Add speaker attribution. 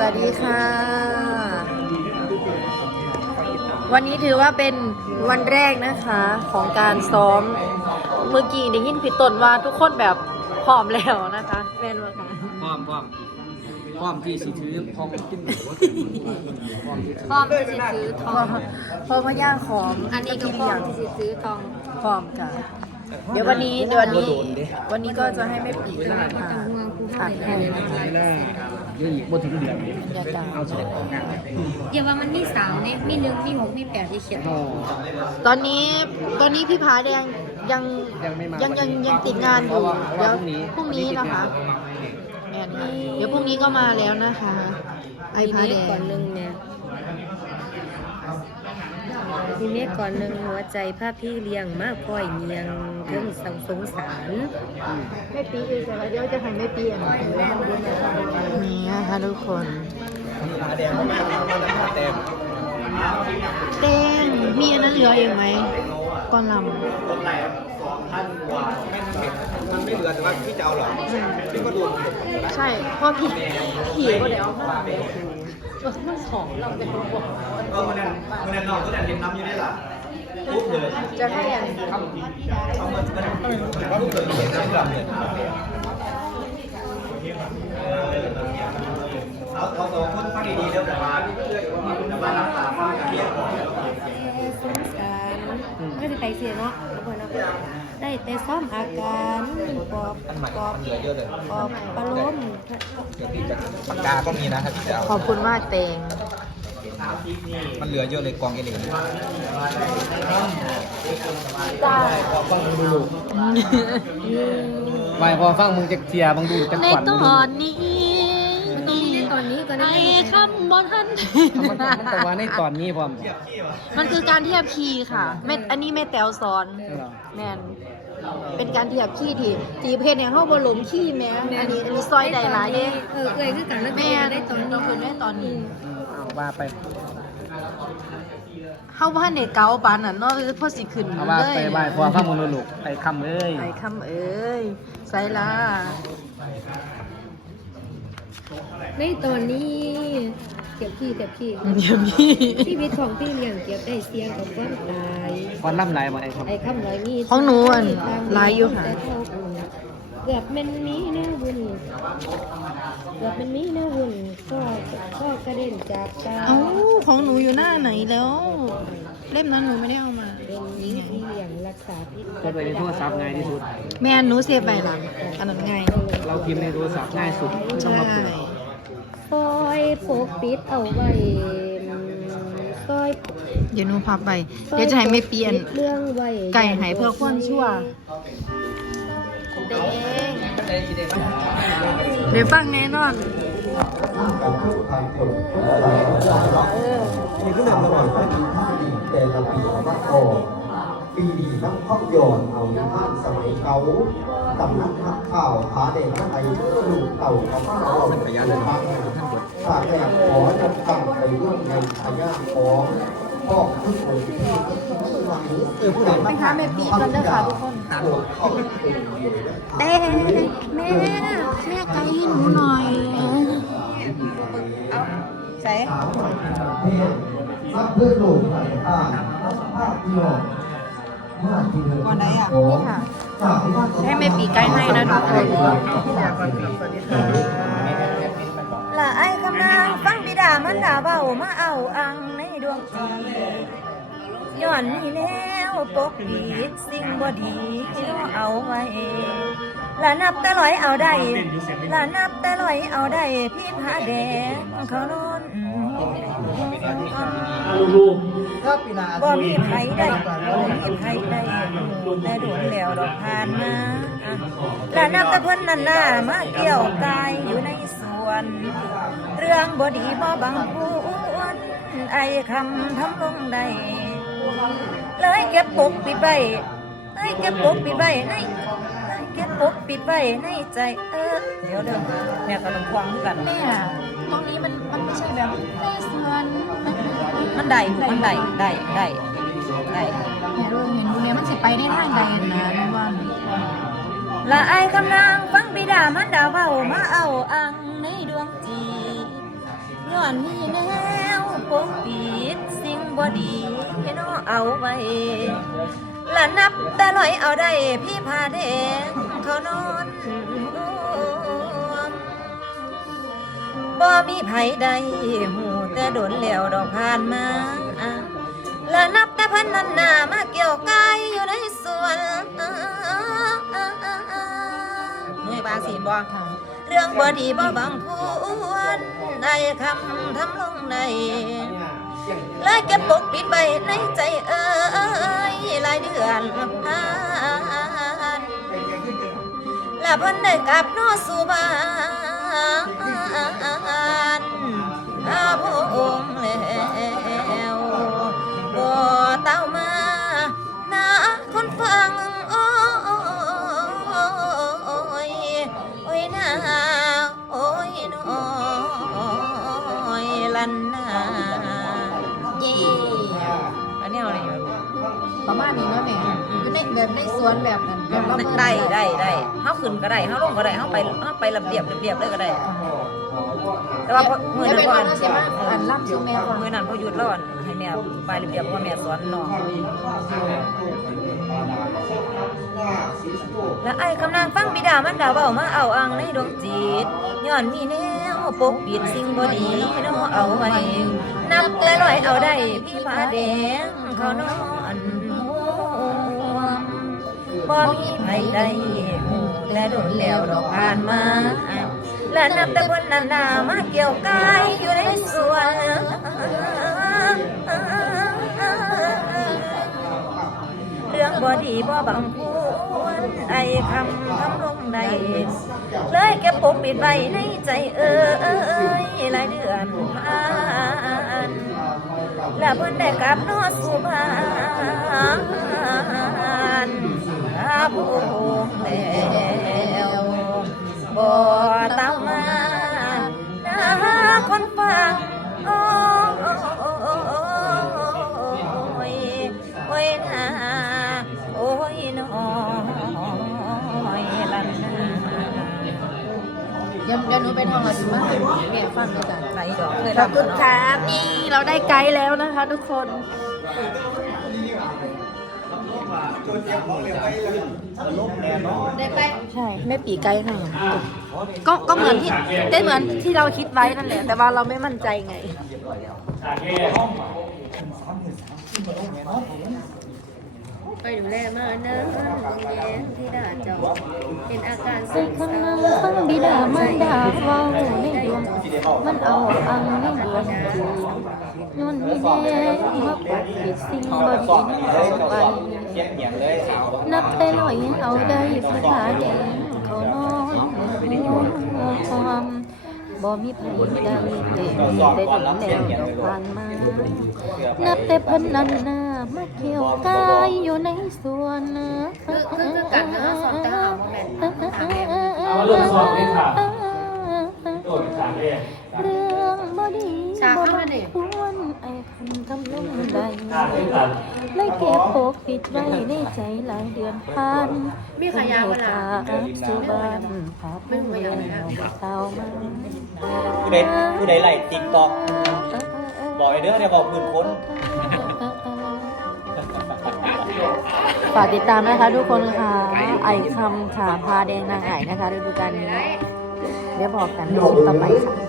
Speaker 1: สวัสดีค่ะ วันนี้ถือว่าเป็นวันแรกนะคะของการซ้อม เมื่อกี้ได้ยินผิดตนว่าทุกคนแบบพร้อมแล้วนะคะแม่นว่าค่ะ
Speaker 2: พร้อมพร้อมพร้อมที่สิถือพร้อมกินพร้อมที่
Speaker 3: พร้อมที่จะซื้อท
Speaker 1: พ
Speaker 3: อ
Speaker 1: อง พอพย่างของ
Speaker 3: อันนี้ก็พร้อมที่จะซื้อทอง
Speaker 1: พร้อมค่ะเดี๋ยววันนี้เดี๋ยววันนี้ วันนี้ก็จะให้แม่ปีขึ้นมา
Speaker 3: ต่างเมืองกู
Speaker 1: อั
Speaker 3: ให้
Speaker 1: ด
Speaker 3: เล
Speaker 1: ให้
Speaker 3: ย
Speaker 1: นะคะ
Speaker 2: ไม่น่าเยอะอีกบนถึงเดือน
Speaker 1: บรรยากาศ
Speaker 2: เอาเสร็จออกงาน
Speaker 3: อย่าว่ามันมีสาวเนี่ยมีหนึ่งมีหกมีแปดที่เขียน
Speaker 2: อ๋อ
Speaker 1: ตอนนี้ตอนนี้พี่พาแดงยัง
Speaker 2: ยังไม่มา
Speaker 1: ยังยังยังติดงานอยู่เดี๋ยวพรุ่งนี้นะคะแม่นเดี๋ยวพรุ่งนี้ก็มาแล้วนะคะ ไอพาแด
Speaker 3: มีเมฆก่อน
Speaker 1: ง
Speaker 3: หนึ่งเนี่ย มีเมฆก่อนหนึ่งหัวใจภาพพี่เลี้ยงมากพ่อยเมียงเรื่องสังสงสาร
Speaker 1: แม่ปีคืออะไรเดี๋ยวจะให้แม่ปีอะนี่นะคะทุกคนเต้งมีอันนั้นเหลืออีกไหมก่อนล
Speaker 4: มันไม่เหลือแต่ว่าพี่จะเอาเหรอพี่ก็ดูผมำ
Speaker 1: ใช่เพ่อผีผีก็เดี๋ยว เอามาเราต้องสองเราเป็นตัว
Speaker 4: เออมันนั่นมันนั่นนอกก็นั่นเล่นน้ำอยู่ได้หรอปุ๊บเลย
Speaker 1: จะให้อัน
Speaker 4: เอามันมันมันปุ๊บเลยเล่นน้ำดำเลยเอาเอาสองคนฟังดีๆเดี๋ยวแต่ว่าแต่ว่ารักษาฟังเกียรติ
Speaker 3: สงสารไม่ได้ไปเสียเนาะเอาไปเนาะ ได้แต่ซ่อมอาการปอบ
Speaker 4: อันใหม่
Speaker 3: ปอบ
Speaker 4: มันเหลือเยอะเลย
Speaker 3: ปอบปลาล้ม
Speaker 4: เดี๋ยวพี่จะปากกาก็มีนะถ้าพี่จะเอา
Speaker 1: ขอบคุณมากเตง
Speaker 4: มันเหลือเยอะเลยกองเอลิง
Speaker 1: จ้า
Speaker 2: ฟังมึงดูไม่พอฟังมึงจะเทียบังดูจะ
Speaker 1: ใน
Speaker 2: ขวัญ
Speaker 1: ต
Speaker 2: มึง
Speaker 1: อนนี้
Speaker 3: ตอนนี้ก็
Speaker 1: ใน
Speaker 3: ได้
Speaker 1: คำบนทัน
Speaker 2: มันมันแต่ว่าในตอนนี้พร้อม
Speaker 1: มันคือการเทียบคีย์ค่ะเม็ดอันนี้เม็ดแตวซ้อนแมนเป็นการเทียบคีย์ที่ตีเพศเนี่ยเขาบนหลมคีย์แม่อันนี้อันนี้ซอยใดหลายเด้
Speaker 3: เออเคยคือกันแล้ว
Speaker 1: แม่
Speaker 3: ได้ตอนนี้
Speaker 1: เราคืนได้ตอนนี้
Speaker 2: เอาว่าไป
Speaker 1: เฮาบ่ทันได้เกาปานนั้นเนาะพอสิขึ้น
Speaker 2: เอาว่า
Speaker 1: เลย
Speaker 2: ไปบ่ายพอฟังมึงดูลูกไปคำเอ้ย
Speaker 1: ไอ้คำเอ้ยใส่ละ
Speaker 3: ในตอนนี้เก็บพี่เก็บพี่
Speaker 1: เดี๋ยวพี่
Speaker 3: ชีวิตของพี่เลี้ยงเก็บได้เสียงกับความตาย
Speaker 2: วันล่ำไรมาไอ้คำ
Speaker 3: ไอ้คำร้อยมี
Speaker 1: ของหนูอันหลายอยู่ค่ะ
Speaker 3: เกือบมันมีเนื้อหุ่นเกือบมันมีเนื้อหุ่นก็ก็กระเด็นจากตา
Speaker 1: เอ้าของหนูอยู่หน้าไหนแล้ว เล่มนั้นหนูไม่ได้เอามา
Speaker 3: เป็นนี้ที่เลี้ยงรักษาพิษ
Speaker 2: กดไปในโทรศัพท์ง่ายที่สุด
Speaker 1: แม่นหนูเสียไปหลังอันนั้นไง
Speaker 2: เราพิมพ์ในโทรศัพท์ง่ายสุดไม่ต้อง
Speaker 1: ใช่
Speaker 2: มาเปิด
Speaker 3: ปล่อยปกปิดเอาไว้ซอย
Speaker 1: เดี๋ยวหนูพับไป เดี๋ยวจะให้ไม่เปลี่ยน
Speaker 3: เรื่องไว้
Speaker 1: ไก่หายเพื่อความชั่วเด้งเดี๋ยวฟังแน่นอน
Speaker 4: นี่ก็เดินระหว่างปีที่แต่ละปีว่าโอปีดีน้ำข้องโยนเอานิทานสมัยเก่าตำนักนักข่าวขาเด็กไทยลูกเต่าเขาก็เราเป็นพยานเลยบ้างฝากแรกขอจำกัดไปเรื่องในพยานของพ่อทุกคนที่เอผู้ใด
Speaker 1: ไปหาแม่ปีกันเด้อค่ะทุกคนเต้แม่แม่ไก่ให้หนูหน่อย ใส่
Speaker 4: รักเพื่อนโลกไหนอ่านภาพที่หลอกมาที่เดิม
Speaker 1: ก่อนไหนอะนี่ค่ะให้แม่ปีไก่ให้นะทุกคนละไอ้กำลังฟังบิดามันด่าเบามาเอาอังในดวงใจย้อนนี่แล้วปกปิดสิ่งบ่ดีเอาไว้ ละนับแต่ลอยเอาได้ละนับแต่ลอยเอาได้พี่ผาแดงเขาโนนบ่มีไผได้บ่มีไผได้แต่โดนแล้วดอกผ่านมาและนับแต่เพิ่นนั่นน่ะมาเกี่ยวกายอยู่ในสวน เรื่องบ่ดีบ่บังควรไอ้คำทำลงได้เลยเก็บปกปิดไว้เลยเก็บปกปิดไว้ในเลยเก็บปกปิดไว้ในใจเออเดี๋ยวเด้อแม่ก็ต้องฟังกัน แม่ตรงนี้มันมันไม่ใช่แบบในสวนมันได้มันได้ได้ได้ได้แม่รู้เห็นดูเนี่ยมันสิไปในทางใดนะน้องวันละไอ้กำลังฟังบิดามันดาเว้ามาเอาอังในดวงจี
Speaker 5: ย้อนมีแนวปกปิดสิ่งบ่ดีเนาะเอาไว้ละนับแต่ลอยเอาได้พี่พาแด งเขานอนบ่มีไผใดหูแต่โดนแล้วดอกผ่านมาและนับแต่พันนันนามาเกี่ยวกายอยู่ในสวนหน่ยบางสีบ่
Speaker 6: ค่ะ
Speaker 5: เรื่องบ่ดีบ่บังควรได้คำทำลงในเลยเก็บปกปิดไว้ในใจเอ้ยหลายเดือนผ่าน ละเพิ่นได้กลับนอสู่บ้านอาพระองค์แล้วบ่เต้ามานาคนฟังโอ้ยโอ้ยนาโอ้ยน้อยลันนาเย่อันนี้เอาอะไรอยู่
Speaker 6: ประมาณนี้เนาะแม่อยู่ในแบบในสวนแบบ
Speaker 5: ได้ได้ได้เฮาขึ้นก็ได้เฮาลงก็ได้เฮาไปเฮาไประเบียบระเบียบเลยก็ได้ แต่ว่าพอมือ
Speaker 6: แล้ว
Speaker 5: นั้น
Speaker 6: เป็น
Speaker 5: ก่อ
Speaker 6: ว่านเราสิมาอันรับสู่แม่ฟัง
Speaker 5: มือนั้นพอหยุดแล้วอะให้แม่ไประเบียบเพราะว่าแม่สอนน้องและไอ้คำนางฟังบิดามันดาเบามาเอาอังในดวงจิตย้อนมีแนวปกปิดสิ่งบ่ดีเนาะเอาไว้นับแต่ลอยเอาได้พี่ผาแดงเขานอนห่วง บ่มีไผใดหูและโดนแล้วดอกผ่านมา และนับแต่บนนันนามาเกี่ยวกายอยู่ในสวนเรื่องบ่ดีบ่บังควรไอ้คำคำลงใดเลยเก็บปกปิดไว้ในใจเอ้ยหลายเดือนผ่านและเพิ่นได้กลับนอสู่บ้าน อาผู้แล้วบ่ตามมาน้าคนฟังโอ้ยโอ้ยนาโอ้ยน้อยลันนา
Speaker 6: เดี๋ยวเดี๋ยวหนูไปทองเราสิมาให้แม่ฟังด้วยกัน
Speaker 5: ไหนดอกเคย
Speaker 6: ขอบ
Speaker 5: ทำ
Speaker 6: คุณ
Speaker 5: เนาะ
Speaker 6: ครับนี่เราได้ไกด์แล้วนะคะทุกคน ได้ไปใช่แม่ปีไกลค่ะก็ก็เหมือนที่ได้เหมือนที่เราคิดไว้นั่นแหละแต่ว่าเราไม่มั่นใจไง
Speaker 3: ไปดูแลมาเนอะแย้งที่ด่าเจ้าเป็นอาการ
Speaker 6: ใส่คำนั้นฟังบิดามารดาเว้าในดวงมันเอาอังในดวงจิตย้อนมีแดงมาปกปิดสิ่งบ่ดีเอาไว้นับแต่ลอยเอาได้พระาแดงเขานอนความบ่มีไผได้ได้ดนแล้วผ่านมา นับแต่เพิ่นนั้นนา มาเกี่ยวกายอยู่ในสวนนะ
Speaker 3: คือคือคือกันนะสอนแต่หาโมเมนต์
Speaker 7: เอามาเริ่มสอบเลยค่ะโดดขาเลย
Speaker 6: เรื่องบ่ดี
Speaker 3: ฉาก
Speaker 6: บ่
Speaker 3: เข้า
Speaker 6: บั
Speaker 3: มางดิ
Speaker 6: ควรไอ้คำทำลงใด
Speaker 7: ขาเลยค่ะ
Speaker 6: เลยเก็บปกปิดไว้ในใจหลายเดือนผ่าน
Speaker 3: มีขยะเวลา
Speaker 6: สุบ้านพาผู้เลี้ยงสาวมา
Speaker 8: ผู้ใดผู้ใดไล่ติ๊กตอกบอกไอ้เด้อเนี่ยบอกหมื่นคน
Speaker 6: ฝากติดตามนะคะทุกคนค่ะ ไอคำค่ะพาแดงนางไอนะคะฤดูกาลนี้เดี๋ยวบอกกันในคลิปต่อไปค่ะ